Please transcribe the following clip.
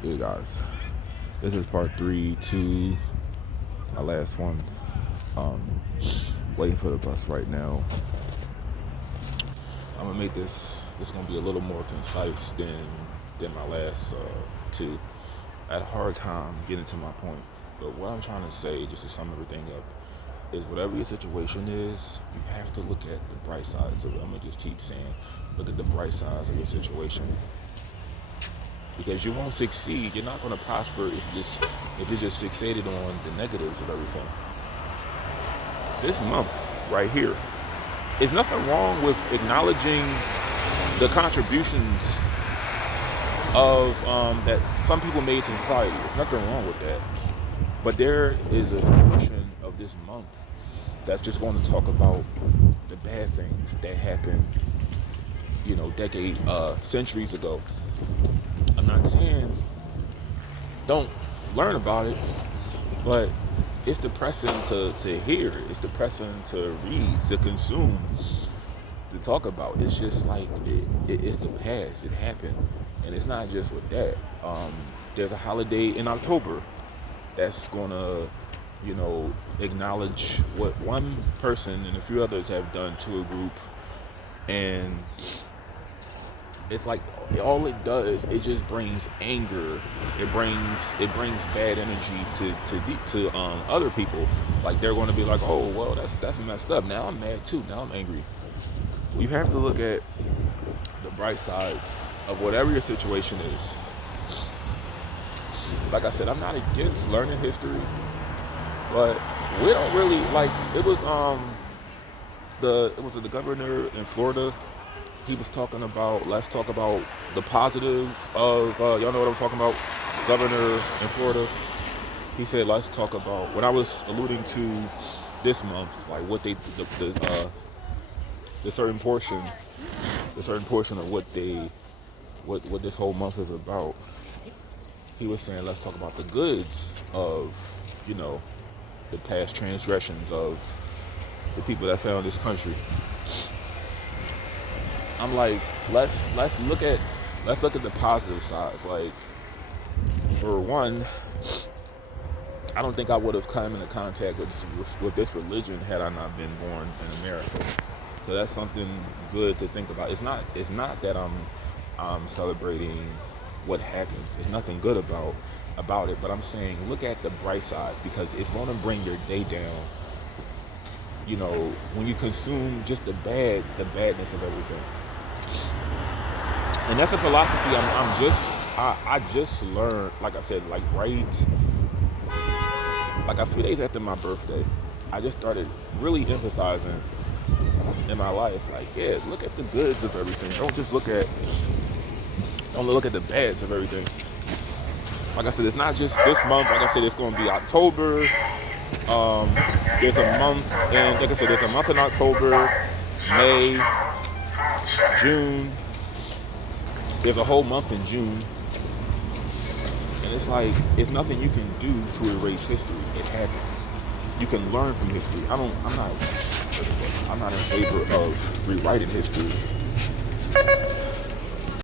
Hey guys, this is part 3, 2, my last one. Um, Waiting for the bus right now. I'm gonna make this gonna be a little more concise than my last two. I had a hard time getting to my point, but what I'm trying to say, just to sum everything up, is whatever your situation is, you have to look at the bright sides of it. I'm gonna just keep saying, look at the bright sides of your situation. Because you won't succeed. You're not going to prosper if you're just fixated on the negatives of everything. This month right here, there's nothing wrong with acknowledging the contributions of that some people made to society. There's nothing wrong with that. But there is a portion of this month that's just going to talk about the bad things that happened, centuries ago. I'm not saying don't learn about it, but it's depressing to hear. It's depressing to read, to consume, to talk about. It's just like it's the past. It happened, and it's not just with that. There's a holiday in October that's gonna, acknowledge what one person and a few others have done to a group, and it's like all it does, it just brings anger. It brings bad energy to other people. Like they're going to be like, oh well, that's messed up. Now I'm mad too. Now I'm angry. You have to look at the bright sides of whatever your situation is. Like I said, I'm not against learning history, but we don't really like. It was the governor in Florida. He was talking about, let's talk about the positives of, y'all know what I'm talking about, governor in Florida. He said, let's talk about, when I was alluding to this month, like what they, the certain portion of what this whole month is about. He was saying, let's talk about the goods of, the past transgressions of the people that found this country. I'm like, let's look at the positive sides. Like, for one, I don't think I would have come into contact with this religion had I not been born in America. So that's something good to think about. It's not that I'm celebrating what happened. There's nothing good about it. But I'm saying, look at the bright sides, because it's going to bring your day down. When you consume just the badness of everything. And that's a philosophy I just learned, like I said, like a few days after my birthday. I just started really emphasizing in my life, like, yeah, look at the goods of everything. Don't look at the bads of everything. Like I said, it's not just this month. Like I said, it's going to be October. There's a month, and like I said, there's a month in October, May, June. There's a whole month in June, and it's like, it's nothing you can do to erase history. It happened. You can learn from history. I'm not in favor of rewriting history,